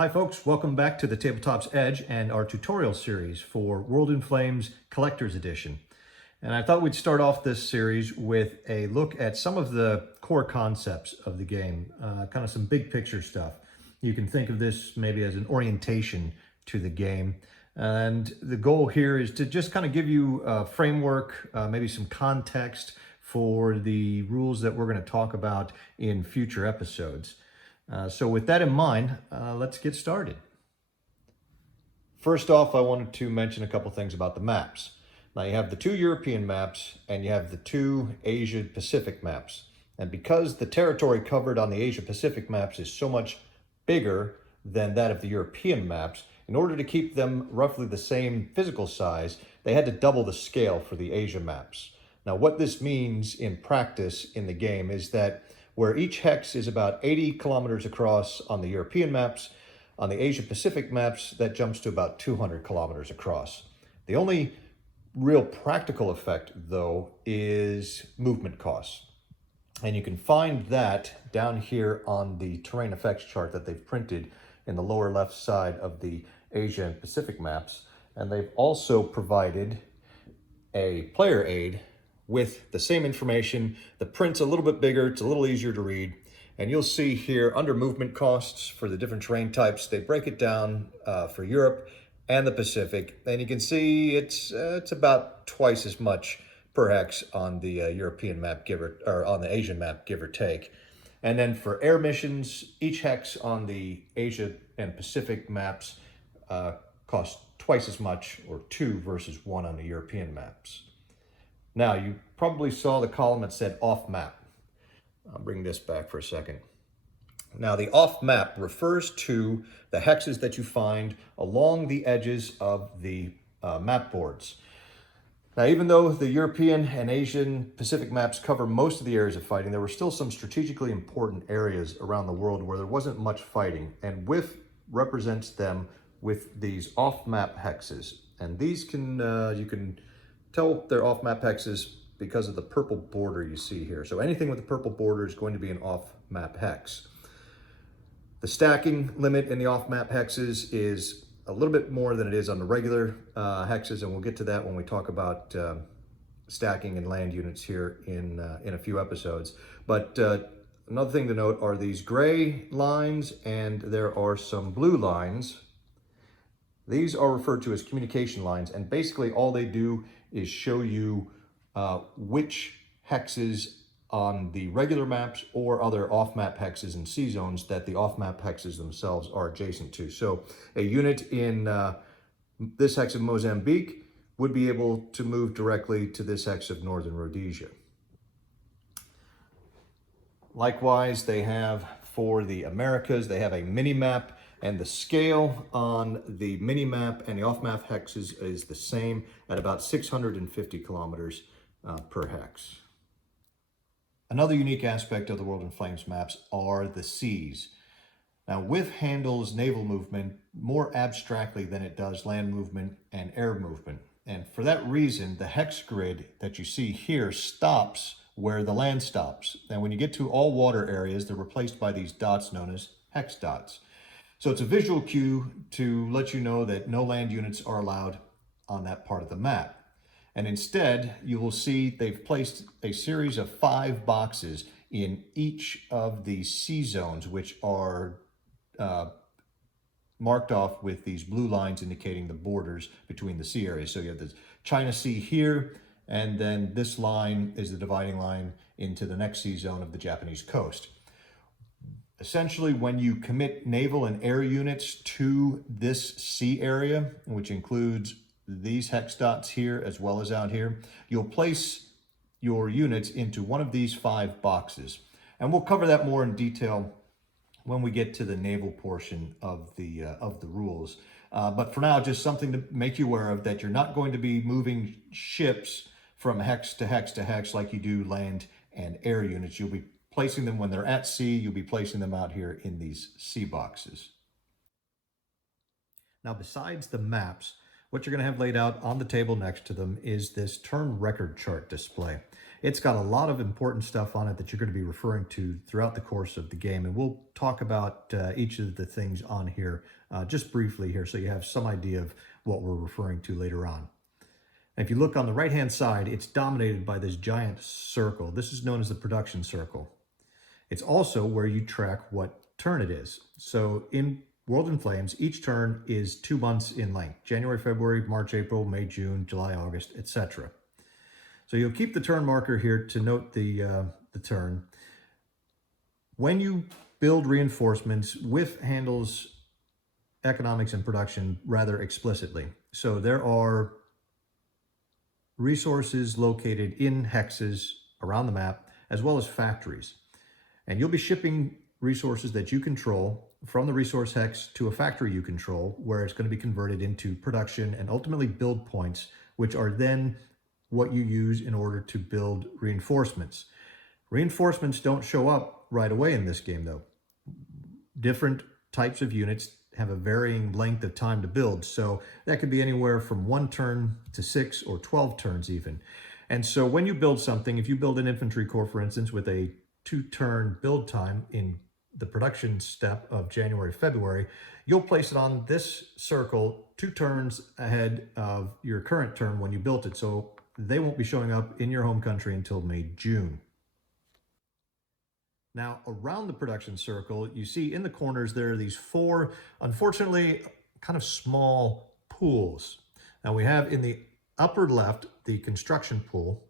Hi folks, welcome back to the Tabletop's Edge and our tutorial series for World in Flames Collector's Edition. And I thought we'd start off this series with a look at some of the core concepts of the game, kind of some big picture stuff. You can think of this maybe as an orientation to the game. And the goal here is to just kind of give you a framework, maybe some context for the rules that we're going to talk about in future episodes. So with that in mind, let's get started. First off, I wanted to mention a couple things about the maps. Now you have the two European maps and you have the two Asia-Pacific maps. And because the territory covered on the Asia-Pacific maps is so much bigger than that of the European maps, in order to keep them roughly the same physical size, they had to double the scale for the Asia maps. Now what this means in practice in the game is that where each hex is about 80 kilometers across on the European maps, on the Asia-Pacific maps, that jumps to about 200 kilometers across. The only real practical effect, though, is movement costs. And you can find that down here on the terrain effects chart that they've printed in the lower left side of the Asia and Pacific maps. And they've also provided a player aid with the same information. The print's a little bit bigger, it's a little easier to read. And you'll see here under movement costs for the different terrain types, they break it down for Europe and the Pacific. And you can see it's about twice as much per hex on the European map, or on the Asian map, give or take. And then for air missions, each hex on the Asia and Pacific maps costs twice as much, or 2 versus 1 on the European maps. Now, you probably saw the column that said off map. I'll bring this back for a second. Now, the off map refers to the hexes that you find along the edges of the map boards. Now, even though the European and Asian Pacific maps cover most of the areas of fighting, there were still some strategically important areas around the world where there wasn't much fighting, and WiFCE represents them with these off-map hexes. And these can, you can tell they're off-map hexes because of the purple border you see here. So anything with a purple border is going to be an off-map hex. The stacking limit in the off-map hexes is a little bit more than it is on the regular hexes, and we'll get to that when we talk about stacking and land units here in a few episodes. But another thing to note are these gray lines, and there are some blue lines. These are referred to as communication lines, and basically all they do is show you which hexes on the regular maps or other off-map hexes and C-zones that the off-map hexes themselves are adjacent to. So a unit in this hex of Mozambique would be able to move directly to this hex of Northern Rhodesia. Likewise, they have for the Americas, they have a mini-map, and the scale on the mini-map and the off-map hexes is the same at about 650 kilometers per hex. Another unique aspect of the World in Flames maps are the seas. Now, WiFCE handles naval movement more abstractly than it does land movement and air movement. And for that reason, the hex grid that you see here stops where the land stops. And when you get to all water areas, they're replaced by these dots known as hex dots. So it's a visual cue to let you know that no land units are allowed on that part of the map. And instead, you will see they've placed a series of 5 boxes in each of the sea zones, which are marked off with these blue lines indicating the borders between the sea areas. So you have the China Sea here, and then this line is the dividing line into the next sea zone of the Japanese coast. Essentially, when you commit naval and air units to this sea area, which includes these hex dots here as well as out here, you'll place your units into one of these 5 boxes. And we'll cover that more in detail when we get to the naval portion of the rules. But for now, just something to make you aware of, that you're not going to be moving ships from hex to hex to hex like you do land and air units. You'll be placing them when they're at sea. You'll be placing them out here in these sea boxes. Now, besides the maps, what you're going to have laid out on the table next to them is this turn record chart display. It's got a lot of important stuff on it that you're going to be referring to throughout the course of the game. And we'll talk about each of the things on here just briefly here so you have some idea of what we're referring to later on. And if you look on the right-hand side, it's dominated by this giant circle. This is known as the production circle. It's also where you track what turn it is. So in World in Flames, each turn is 2 months in length: January, February, March, April, May, June, July, August, etc. So you'll keep the turn marker here to note the turn. When you build reinforcements, WIF handles economics and production rather explicitly. So there are resources located in hexes around the map, as well as factories. And you'll be shipping resources that you control from the resource hex to a factory you control, where it's going to be converted into production and ultimately build points, which are then what you use in order to build reinforcements. Reinforcements don't show up right away in this game, though. Different types of units have a varying length of time to build, so that could be anywhere from 1 turn to 6 or 12 turns even. And so when you build something, if you build an infantry corps, for instance, with a 2-turn build time in the production step of January, February, you'll place it on this circle 2 turns ahead of your current turn when you built it. So they won't be showing up in your home country until May, June. Now, around the production circle, you see in the corners there are these 4, unfortunately, kind of small pools. Now we have in the upper left the construction pool.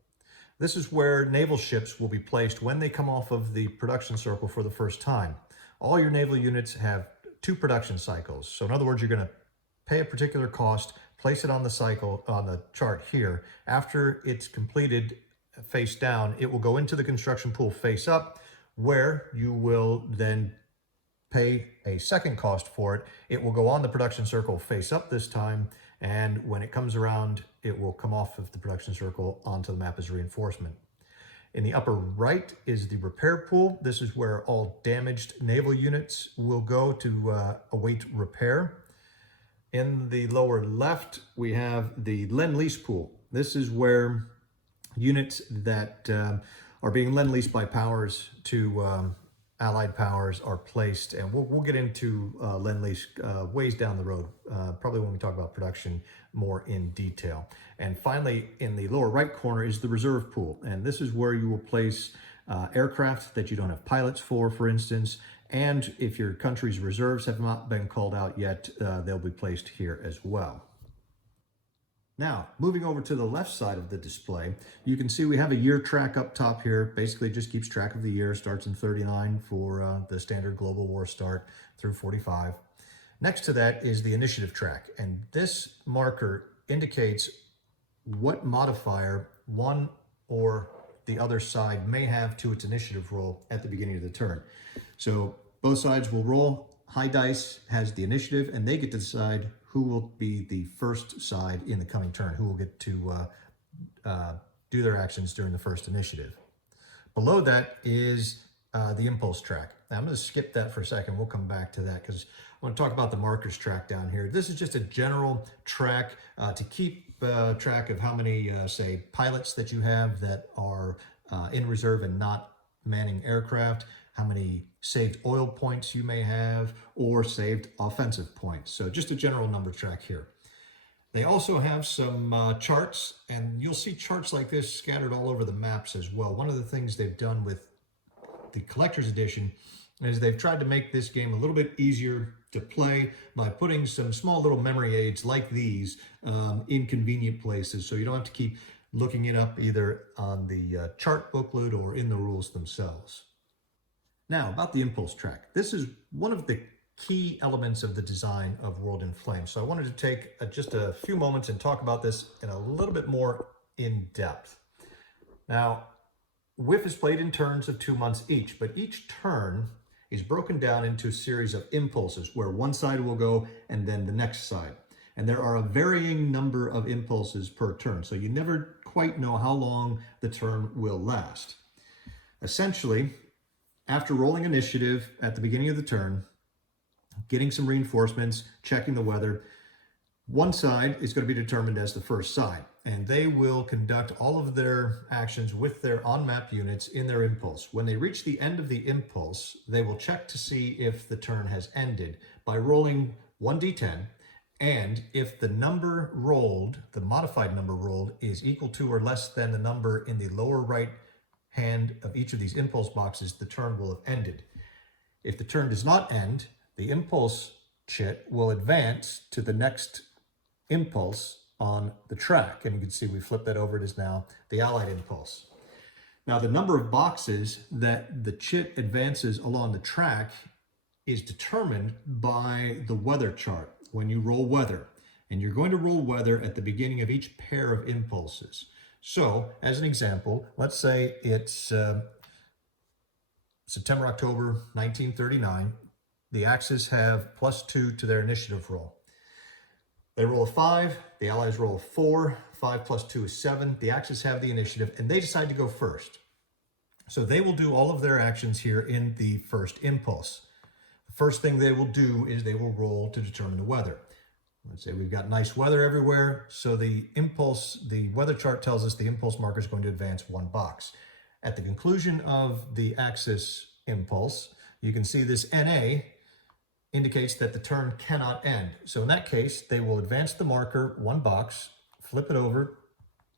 This is where naval ships will be placed when they come off of the production circle for the first time. All your naval units have 2 production cycles. So in other words, you're going to pay a particular cost, place it on the cycle on the chart here. After it's completed face down, it will go into the construction pool face up, where you will then pay a second cost for it. It will go on the production circle face up this time, and when it comes around, it will come off of the production circle onto the map as reinforcement. In the upper right is the repair pool. This is where all damaged naval units will go to await repair. In the lower left, we have the Lend-Lease pool. This is where units that are being Lend-Leased by powers to allied powers are placed, and we'll get into Lend-Lease ways down the road, probably when we talk about production more in detail. And finally, in the lower right corner is the reserve pool, and this is where you will place aircraft that you don't have pilots for instance, and if your country's reserves have not been called out yet, they'll be placed here as well. Now, moving over to the left side of the display, you can see we have a year track up top here. Basically just keeps track of the year, starts in 39 for the standard global war start through 45. Next to that is the initiative track, and this marker indicates what modifier one or the other side may have to its initiative roll at the beginning of the turn. So both sides will roll. High dice has the initiative, and they get to decide who will be the first side in the coming turn, who will get to do their actions during the first initiative. Below that is the impulse track. Now I'm going to skip that for a second. We'll come back to that because I want to talk about the markers track down here. This is just a general track to keep track of how many, say, pilots that you have that are in reserve and not manning aircraft, how many saved oil points you may have, or saved offensive points. So just a general number track here. They also have some charts, and you'll see charts like this scattered all over the maps as well. One of the things they've done with the Collector's Edition is they've tried to make this game a little bit easier to play by putting some small little memory aids like these in convenient places, so you don't have to keep looking it up either on the chart booklet or in the rules themselves. Now, about the impulse track. This is one of the key elements of the design of World in Flames. So I wanted to take just a few moments and talk about this in a little bit more in depth. Now, WIF is played in turns of 2 months each, but each turn is broken down into a series of impulses where one side will go and then the next side. And there are a varying number of impulses per turn, so you never quite know how long the turn will last. Essentially, after rolling initiative at the beginning of the turn, getting some reinforcements, checking the weather, One side is going to be determined as the first side, and they will conduct all of their actions with their on-map units in their impulse. When they reach the end of the impulse, they will check to see if the turn has ended by rolling 1d10, and if the number rolled, the modified number rolled, is equal to or less than the number in the lower right hand of each of these impulse boxes, the turn will have ended. If the turn does not end, the impulse chit will advance to the next impulse on the track. And you can see we flip that over. It is now the Allied impulse. Now, the number of boxes that the chit advances along the track is determined by the weather chart when you roll weather. And you're going to roll weather at the beginning of each pair of impulses. So, as an example, let's say it's September, October 1939. The Axis have +2 to their initiative roll. They roll a 5, the Allies roll a 4, 5 plus 2 is 7. The Axis have the initiative, and they decide to go first. So they will do all of their actions here in the first impulse. The first thing they will do is they will roll to determine the weather. Let's say we've got nice weather everywhere, so the weather chart tells us the impulse marker is going to advance 1 box. At the conclusion of the Axis impulse, you can see this NA indicates that the turn cannot end. So in that case, they will advance the marker 1 box, flip it over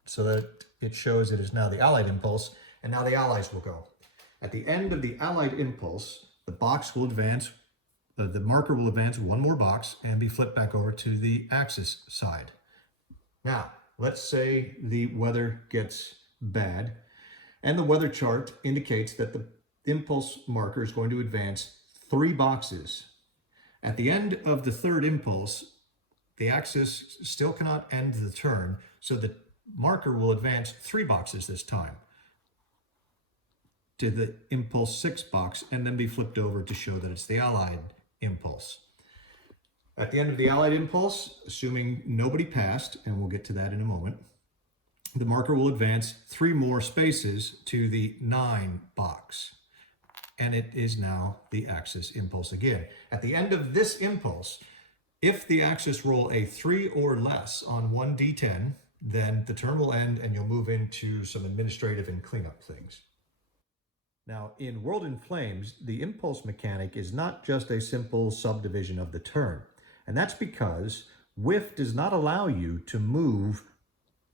so that it shows it is now the Allied impulse, and now the Allies will go. At the end of the Allied impulse, the box will advance, the marker will advance 1 more box and be flipped back over to the Axis side. Now, let's say the weather gets bad, and the weather chart indicates that the impulse marker is going to advance 3 boxes. At the end of the third impulse, the Axis still cannot end the turn, so the marker will advance 3 boxes this time to the impulse 6 box and then be flipped over to show that it's the Allied impulse. At the end of the Allied impulse, assuming nobody passed, and we'll get to that in a moment, the marker will advance 3 more spaces to the 9 box. And it is now the Axis impulse again. At the end of this impulse, if the Axis roll a 3 or less on 1d10, then the turn will end and you'll move into some administrative and cleanup things. Now, in World in Flames, the impulse mechanic is not just a simple subdivision of the turn. And that's because WiFCE does not allow you to move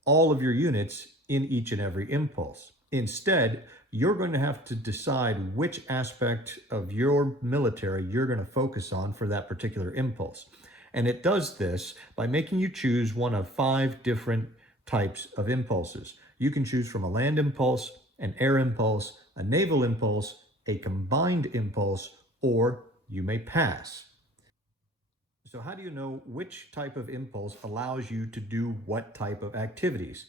all of your units in each and every impulse. Instead, you're going to have to decide which aspect of your military you're going to focus on for that particular impulse. And it does this by making you choose one of 5 different types of impulses. You can choose from a land impulse, an air impulse, a naval impulse, a combined impulse, or you may pass. So how do you know which type of impulse allows you to do what type of activities?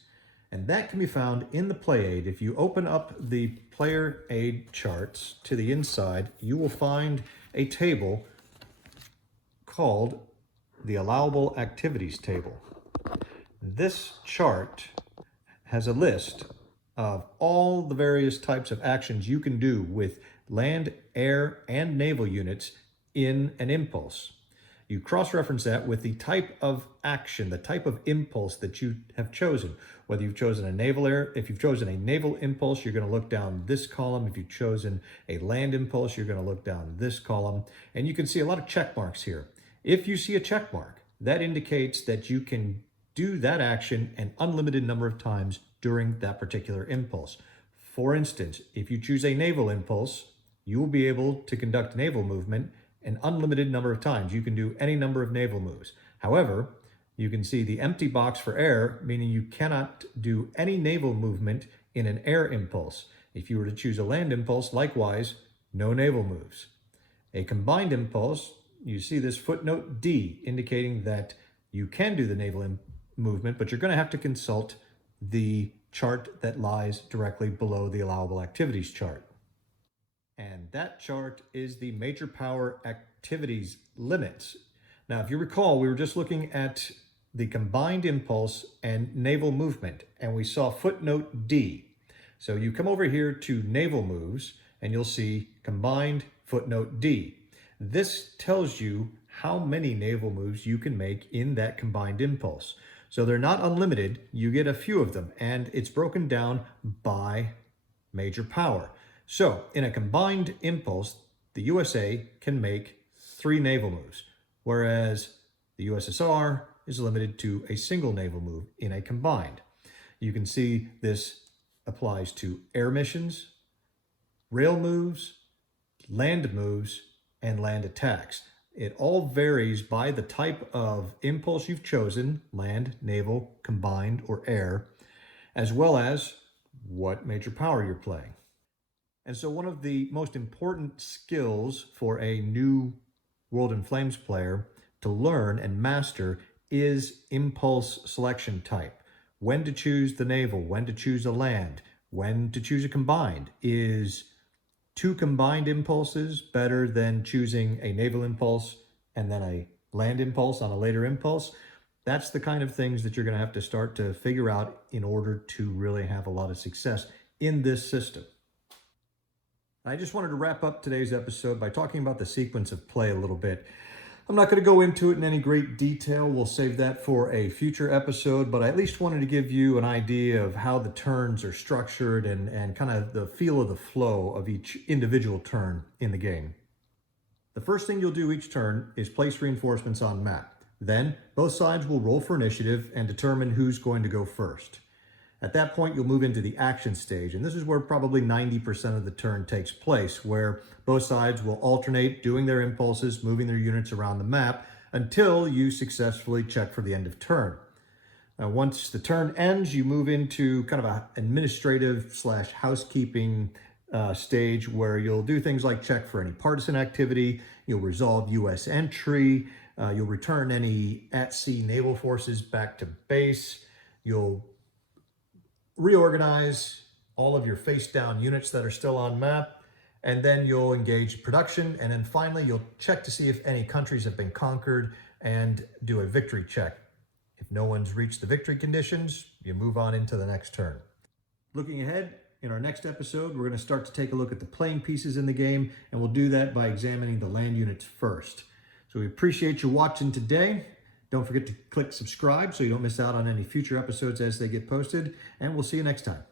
And that can be found in the play aid. If you open up the player aid charts to the inside, you will find a table called the allowable activities table. This chart has a list of all the various types of actions you can do with land, air, and naval units in an impulse. You cross-reference that with the type of action, the type of impulse that you have chosen. Whether you've chosen a naval if you've chosen a naval impulse, you're going to look down this column. If you've chosen a land impulse, you're going to look down this column. And you can see a lot of check marks here. If you see a check mark, that indicates that you can do that action an unlimited number of times during that particular impulse. For instance, if you choose a naval impulse, you will be able to conduct naval movement an unlimited number of times. You can do any number of naval moves. However, you can see the empty box for air, meaning you cannot do any naval movement in an air impulse. If you were to choose a land impulse, likewise, no naval moves. A combined impulse, you see this footnote D indicating that you can do the naval movement, but you're going to have to consult the chart that lies directly below the allowable activities chart. And that chart is the major power activities limits. Now, if you recall, we were just looking at the combined impulse and naval movement, and we saw footnote D. So you come over here to naval moves, and you'll see combined footnote D. This tells you how many naval moves you can make in that combined impulse. So they're not unlimited, you get a few of them, and it's broken down by major power. So in a combined impulse, the USA can make 3 naval moves, whereas the USSR is limited to a single naval move in a combined. You can see this applies to air missions, rail moves, land moves, and land attacks. It all varies by the type of impulse you've chosen, land, naval, combined, or air, as well as what major power you're playing. And so one of the most important skills for a new World in Flames player to learn and master is impulse selection type. When to choose the naval, when to choose a land, when to choose a combined. Is 2 combined impulses better than choosing a naval impulse and then a land impulse on a later impulse? That's the kind of things that you're going to have to start to figure out in order to really have a lot of success in this system. I just wanted to wrap up today's episode by talking about the sequence of play a little bit. I'm not going to go into it in any great detail. We'll save that for a future episode, but I at least wanted to give you an idea of how the turns are structured and kind of the feel of the flow of each individual turn in the game. The first thing you'll do each turn is place reinforcements on map. Then both sides will roll for initiative and determine who's going to go first. At that point, you'll move into the action stage, and this is where probably 90% of the turn takes place, where both sides will alternate doing their impulses, moving their units around the map, until you successfully check for the end of turn. Now, once the turn ends, you move into kind of an administrative / housekeeping stage where you'll do things like check for any partisan activity, you'll resolve U.S. entry, you'll return any at-sea naval forces back to base, you'll reorganize all of your face-down units that are still on map, and then you'll engage production, and then finally you'll check to see if any countries have been conquered and do a victory check. If no one's reached the victory conditions, you move on into the next turn. Looking ahead, in our next episode, we're going to start to take a look at the playing pieces in the game, and we'll do that by examining the land units first. So we appreciate you watching today. Don't forget to click subscribe so you don't miss out on any future episodes as they get posted, and we'll see you next time.